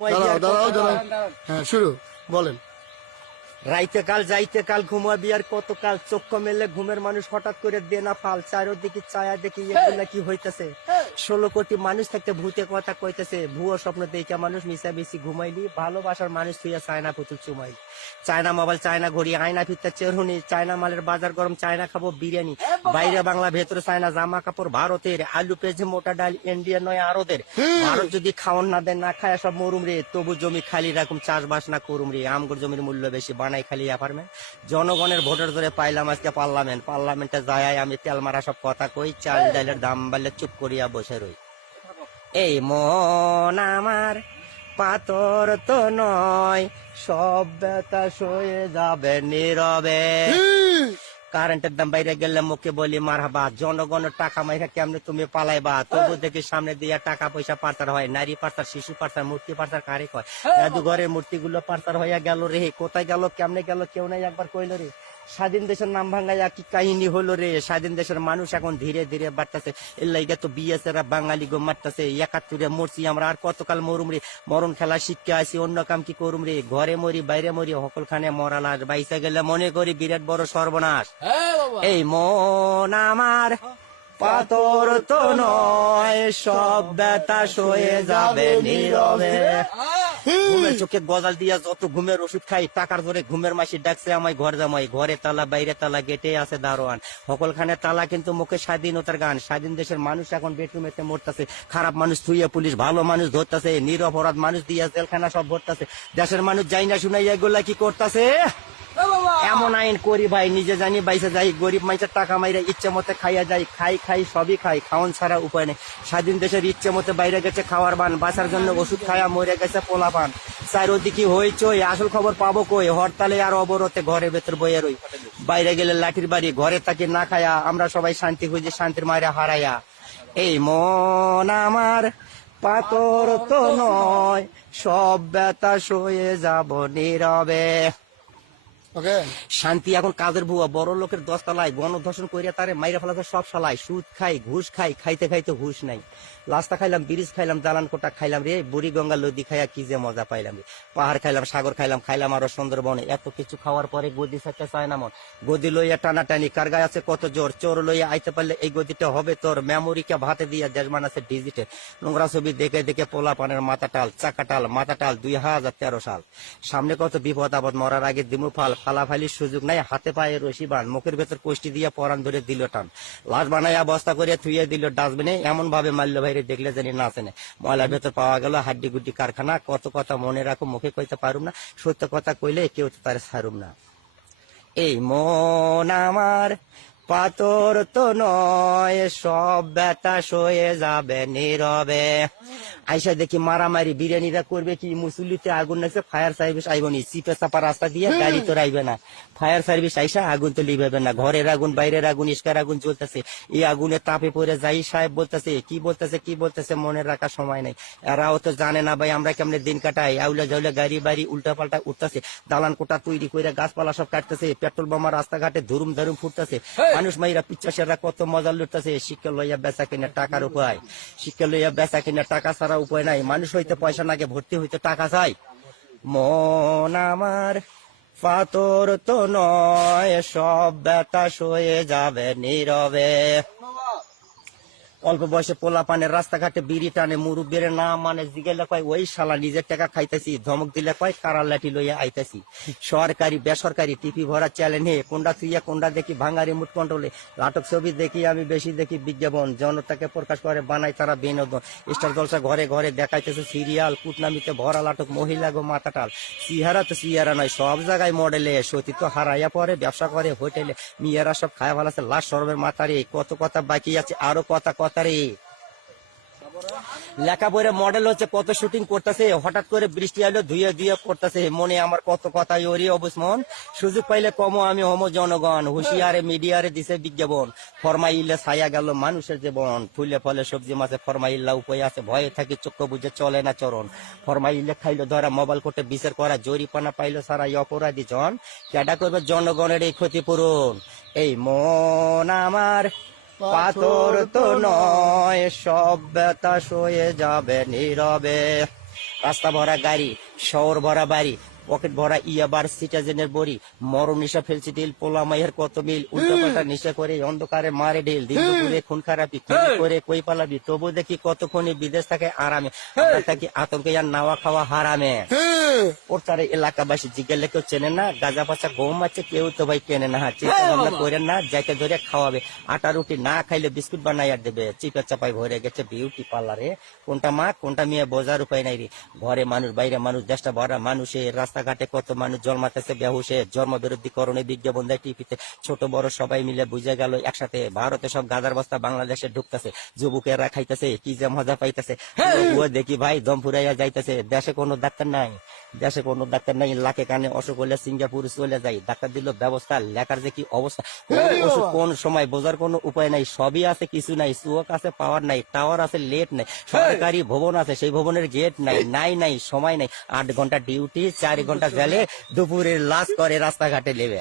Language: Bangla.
দাঁড়াও দাঁড়াও দাঁড়াও, হ্যাঁ শুরু বলেন। রাইতে কাল যাইতে কাল ঘুমাবি আর কত কাল চোখ মেলে ঘুমের মানুষ হঠাৎ করে দেনা ফাল চারোদিকে ছায়া দেখি এগুলা কি হইতেছে 16 কোটি মানুষ থাকতে ভূতে কথা কইতেছে ভুয়ো স্বপ্ন দেখে মানুষ মিশামিশি ঘুমাইলি ভালোবাসার মানুষ থুইয়া চায়না পুতুল চুমাই চায়না মোবাইল চায়না ঘড়ি আয়না ফিরতে চেরুনি চায়না মালের বাজার গরম চায়না খাবো বিরিয়ানি বাইরে বাংলা ভেতরে চায়না জামা কাপড় ভারতের আলু পেঁয়াজ মোটা ডাল ইন্ডিয়া নয় আরদের ভারত যদি খাওয়ান না দেয় না খায় সব মরুম রে তবু জমি খালি রাখুম চাষবাস না করুম রে আমগর জমির মূল্য বেশি বানাই খালি অ্যাপার্টমেন্ট জনগণের ভোটের ধরে পাইলাম আজকে পার্লামেন্টে যাই আমি তেল মারা সব কথা কই চাল ডালের দাম বাড়লে চুপ করিয়া বসে রই এই মন আমার পাথর তো নয় সব ব্যথা সয়ে যাবে নীরবে কারেন্টের দাম বাইরে গেলে মুখে বলি মারহাবা জনগণের টাকা মাইরা কেমনে তুমি পালাইবা তবু দেখি সামনে দিয়ে টাকা পয়সা পাচার হয় নারী পাচার শিশু পাচার মূর্তি পাচার কারে কয় জাদুঘরের মূর্তিগুলো পাচার হইয়া গেল রে কোথায় গেল কেমনে গেল কেউ নাই একবার কইল রে স্বাধীন দেশের নাম ভাঙ্গাইয়া কি কাহিনী হলো রে স্বাধীন দেশের মানুষ এখন ধীরে ধীরে বাড়তেছে এর লাইগা তো বিএসএরা বাঙালি গো মারতেছে 71 মরছি আমরা আর কতকাল মরুম রে মরণ খেলা শিক্ষা আছি অন্য কাম কি করুম রে ঘরে মরি বাইরে মরি হকল খানে মরা লাশ বাইসা গেলে মনে করি বিরাট বড় সর্বনাশ এই মন আমার পাথর তো নয় সব ব্যথা সয়ে যাবে নীরবে ঘুমের চোখে গজাল দিয়া যত ঘুমের ওষুধ খাই টাকার ধরে ঘুমের মাসি ডাকছে আমায় ঘর জামাই ঘরে তালা বাইরে তালা গেটে আছে দারোয়ান সকল খানে তালা কিন্তু মুখে স্বাধীনতার গান স্বাধীন দেশের মানুষ এখন বেডরুমেতে মরতেছে খারাপ মানুষ থুইয়া পুলিশ ভালো মানুষ ধরতেছে নিরপরাধ মানুষ দিয়া জেলখানা সব ভরতেছে দেশের মানুষ যাই না শুনাই এগুলা কি করতেছে এমন আইন করি ভাই নিজে জানি বাইসে যাই গরিব মানুষের টাকা মাইরা ইচ্ছে মতে খাইয়া যাই খাই সবই খাই খাওয়ান ছাড়া উপায় নেই স্বাধীন দেশের ইচ্ছে মতে বাইরে গেছে খাওয়ার বান বাঁচার জন্য ওষুধ খায়া মরে গেছে পোলা পান চারোদিকে হইচই আসল খবর পাবো কই হরতালে আর অবরোধে ঘরের ভেতর বইয়া রই বাইরে গেলে লাঠির বাড়ি ঘরে থাকি না খায়া আমরা সবাই শান্তি খুঁজি শান্তির মায়েরা হারাইয়া এই মন আমার পাথর তো নয় সব ব্যথা সয়ে যাব নীরবে শান্তি এখন কাজের বুয়া বড় লোকের 10 তলায় গণধর্ষণ করিয়া তারে মাইরা ফেলাতে সব সালাই সুদ খাই ঘুষ খাই খাইতে খাইতে হুশ নাই লাস্তা খাইলাম ব্রিজ খাইলাম জালান কোটা খাইলাম রে বুড়ি গঙ্গা নদী খাইয়া কি যে মজা পাইলাম রে পাহাড় খাইলাম সাগর খাইলাম আরো সুন্দরবনে এত কিছু খাওয়ার পরে গদি থাকতে চায় না মন গদি লইয়া টানাটানি কার গায়ে আছে কত জোর চোর লইয়া আইতে পারলে এই গদিটা হবে তোর মেমোরিকে ভাতে দিয়া দেশমান আছে ডিজিটে নোংরা ছবি দেখে দেখে পোলা পানের মাথাটাল চাকাটাল মাথাটাল 2013 সাল সামনে কত বিপদ আপদ মরার আগে দিমু ফাল ফালাফালির সুযোগ নাই হাতে পায়ে রশি বান মুখের ভেতর কোষ্টি দিয়ে পরান ধরে দিল টান লাশ বানাইয়া বস্তা করে থুইয়ে দিল ডাস্টবিনে এমন ভাবে মারল ভাইরে দেখলে জানি না চেনে ময়লার ভেতর পাওয়া গেল হাড্ডি গুড্ডি কারখানা কত কথা মনে রাখো মুখে কইতে পারুম না সত্য কথা কইলে কেউ তো তার ছাড়ুম না এই মন আমার পাথর তো নয় সব ব্যথা সয়ে যাবে নীরবে আইসা দেখি মারামারি বিরিয়ানিরা করবে কি মুসল্লিতে আগুন লাগছে ফায়ার সার্ভিস আইবনি চিপে চাপা রাস্তা দিয়ে গাড়ি তো আইবে না ফায়ার সার্ভিস আইসা আগুন তো লিবে না ঘরের আগুন বাইরের আগুন ইস্কার আগুন জ্বলতেছে এই আগুনে তাপে পড়ে যাই সাহেব বলতেছে কি বলতেছে মনে রাখার সময় নাই এরাও তো জানে না ভাই আমরা কেমনে দিন কাটাই আউলা ঝাউলা গাড়ি বাড়ি উল্টা পাল্টা উঠতেছে দালান কোটা তৈরি করে গাছপালা সব কাটতেছে পেট্রোল বোমা রাস্তাঘাটে ধুরুম ধরুম ফুটতেছে মানুষ মাইরা পিচ্চাসেরা কত মজা লুটতেছে শিক্ষা লইয়া বেচা কিনা টাকার উপায় শিক্ষা লইয়া বেচা কিনা টাকা ছাড়া উপায় নাই মানুষ হইতে পয়সা নাগে ভর্তি হইতে টাকা চাই মন আমার পাথর তো নয় সব ব্যথা সয়ে যাবে নীরবে অল্প বয়সে পোলা পানের রাস্তাঘাটে বিড়ি টানে মুরুব্বের নাম মানে জিগেলে কয় ওই শালা নিজের টাকা খাইতেছি ধমক দিলে কয় কারার লাঠি লইয়া আইতেছি সরকারি বেসরকারি টিপি ভরা চ্যালেঞ্জে কোনটা থুইয়া কোনটা দেখি ভাঙা রিমোট কন্ট্রোলে নাটক ছবি দেখি আমি বেশি দেখি বিজ্ঞাপন জনতাকে প্রকাশ করে বানাই তারা বিনোদন স্টার জলসা ঘরে ঘরে দেখাইতেছে সিরিয়াল কুটনামিতে ভরা নাটক মহিলা গো মাথাটাল সিহারা তো সিহারা নয় সব জায়গায় মডেলে সতীত্ব হারাইয়া পরে ব্যবসা করে হোটেলে মেয়েরা সব খায়া ভালাছে লাশ সরবের মাথারে কত কথা বাকি আছে আরো কথা লেখা বইয়ের মডেল হচ্ছে কত শুটিং করতেছে হঠাৎ করে বৃষ্টি আলো ধুয়ে ধুয়ে পড়তেছে মনে আমার কত কথা ওরে অবুসমন সুযোগ পাইলে কমো আমি হম জনগণ হুঁশিয়ারে মিডিয়ারে দিছে বিজ্ঞাপন ফরমাইলে ছায়া গেল মানুষের জীবন ফুলে ফলে সবজি মাছে ফরমাইল্লা উপায় আছে ভয়ে থাকি চক্ষু বুঝে চলে না চরণ ফরমাইলে খাইলো ধরা মোবাইল কোর্টে বিচার করা জরিপানা পাইলো সারা অপরাধী জন কেডা করবে জনগণের এই ক্ষতিপূরণ এই মন আমার পাথর তো নয় সব ব্যথা সয়ে যাবে নীরবে রাস্তা ভরা গাড়ি, শহর ভরা বাড়ি, পকেট ভরা ইয়াবার সিটাজেনের বড়ি, মরণ নেশা ফেলছি দিল, পোলা মাইয়ের কত মিল, উল্টাপাল্টা নেশা করে অন্ধকারে মারে ঢিল, দিন দুপুরে খুন খারাপি, খুন করে কই পালাবি, তবু দেখি কতক্ষণই বিদেশ থাকে আরামে, আমরা থাকি আতঙ্কে আর নাওয়া খাওয়া হারামে। হ্যাঁ ওর তারা এলাকাবাসী জিজ্ঞাসা কেউ চেনে না, গাঁজা পাচা গম আছে কেউ তো ভাই কেনে না, চিন্তা ভাবনা করেন না, যাইতে ধরে খাওয়াবে, আটা রুটি না খাইলে বিস্কুট বানাই আর দেবে, চিপা চাপাই ভরে গেছে বিউটি পার্লারে, কোনটা মা কোনটা মেয়ে বোঝার উপায় নাই রে, ঘরে মানুষ বাইরে মানুষ, দেশটা ভরা মানুষে, রাস্তাঘাটে কত মানুষ জন্মাতেছে বেহুশে, জন্ম বিরোধী করণে বিজ্ঞাপন দেয় টিভিতে, ছোট বড় সবাই মিলে বুঝে গেল একসাথে, ভারতে সব গাঁজার বস্তা বাংলাদেশে ঢুকতেছে, যুবকেরা খাইতেছে কি যে মজা পাইতেছে, ও দেখি ভাই দম ফুরাইয়া যাইতেছে, দেশে কোনো ডাক্তার নাই, দেশে কোনো ডাক্তার নাই, লাখে কানে অসুখ হলে সিঙ্গাপুর চলে যায়, ডাক্তার দিল ব্যবস্থা, লেখার যে কি অবস্থা, ওষুধ কোন সময় বোঝার কোনো উপায় নাই, সবই আছে কিছু নাই, চুয়োক আছে পাওয়ার নাই, টাওয়ার আছে লেট নাই, সরকারি ভবন আছে সেই ভবনের গেট নাই, নাই সময় নাই, 8 ঘন্টা ডিউটি 4 ঘন্টা গেলে দুপুরের লাশ করে রাস্তাঘাটে নেবে।